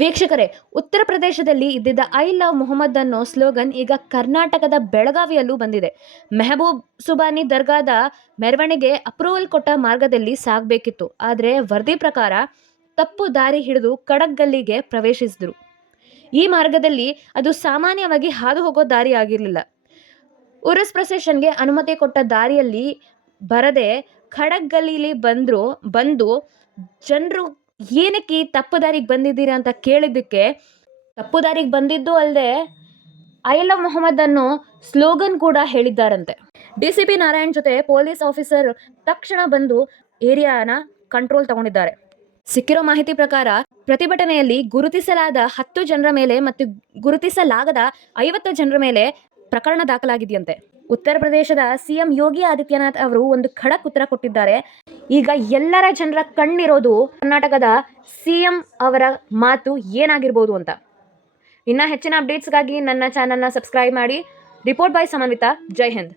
ವೀಕ್ಷಕರೇ, ಉತ್ತರ ಪ್ರದೇಶದಲ್ಲಿ ಇದ್ದಿದ್ದ ಐ ಲವ್ ಮೊಹಮ್ಮದ್ ಅನ್ನೋ ಸ್ಲೋಗನ್ ಈಗ ಕರ್ನಾಟಕದ ಬೆಳಗಾವಿಯಲ್ಲೂ ಬಂದಿದೆ. ಮೆಹಬೂಬ್ ಸುಬಾನಿ ದರ್ಗಾದ ಮೆರವಣಿಗೆ ಅಪ್ರೂವಲ್ ಕೊಟ್ಟ ಮಾರ್ಗದಲ್ಲಿ ಸಾಗಬೇಕಿತ್ತು. ಆದರೆ ವರದಿ ಪ್ರಕಾರ ತಪ್ಪು ದಾರಿ ಹಿಡಿದು ಕಡಗ್ಗಲ್ಲಿಗೆ ಪ್ರವೇಶಿಸಿದ್ರು. ಈ ಮಾರ್ಗದಲ್ಲಿ ಅದು ಸಾಮಾನ್ಯವಾಗಿ ಹಾದು ಹೋಗೋ ದಾರಿ ಆಗಿರಲಿಲ್ಲ. ಉರಸ್ ಪ್ರೊಸೆಷನ್ಗೆ ಅನುಮತಿ ಕೊಟ್ಟ ದಾರಿಯಲ್ಲಿ ಬರದೆ ಖಡಕ್ಗಲ್ಲಿಲಿ ಬಂದ್ರು, ಬಂದು ಜನರು ಏನಕ್ಕೆ ತಪ್ಪು ದಾರಿಗೆ ಬಂದಿದ್ದೀರಾ ಅಂತ ಕೇಳಿದ್ದಕ್ಕೆ ತಪ್ಪು ದಾರಿಗೆ ಬಂದಿದ್ದು ಅಲ್ಲದೆ ಐ ಲವ್ ಮೊಹಮ್ಮದ್ ಅನ್ನೋ ಸ್ಲೋಗನ್ ಕೂಡ ಹೇಳಿದ್ದಾರಂತೆ. ಡಿ ಸಿ ಪಿ ನಾರಾಯಣ್ ಜೊತೆ ಪೊಲೀಸ್ ಆಫೀಸರ್ ತಕ್ಷಣ ಬಂದು ಏರಿಯಾನ ಕಂಟ್ರೋಲ್ ತಗೊಂಡಿದ್ದಾರೆ. ಸಿಕ್ಕಿರೋ ಮಾಹಿತಿ ಪ್ರಕಾರ ಪ್ರತಿಭಟನೆಯಲ್ಲಿ ಗುರುತಿಸಲಾದ ಹತ್ತು ಜನರ ಮೇಲೆ ಮತ್ತು ಗುರುತಿಸಲಾಗದ ಐವತ್ತು ಜನರ ಮೇಲೆ ಪ್ರಕರಣ ದಾಖಲಾಗಿದೆಯಂತೆ. ಉತ್ತರ ಪ್ರದೇಶದ ಸಿಎಂ ಯೋಗಿ ಆದಿತ್ಯನಾಥ್ ಅವರು ಒಂದು ಖಡಕ್ ಉತ್ತರ ಕೊಟ್ಟಿದ್ದಾರೆ. ಈಗ ಎಲ್ಲರ ಜನರ ಕಣ್ಣಿರೋದು ಕರ್ನಾಟಕದ ಸಿಎಂ ಅವರ ಮಾತು ಏನಾಗಿರ್ಬೋದು ಅಂತ. ಇನ್ನ ಹೆಚ್ಚಿನ ಅಪ್ಡೇಟ್ಸ್ಗಾಗಿ ನನ್ನ ಚಾನಲ್ನ ಸಬ್ಸ್ಕ್ರೈಬ್ ಮಾಡಿ. Report by Samanvitha Jai Hind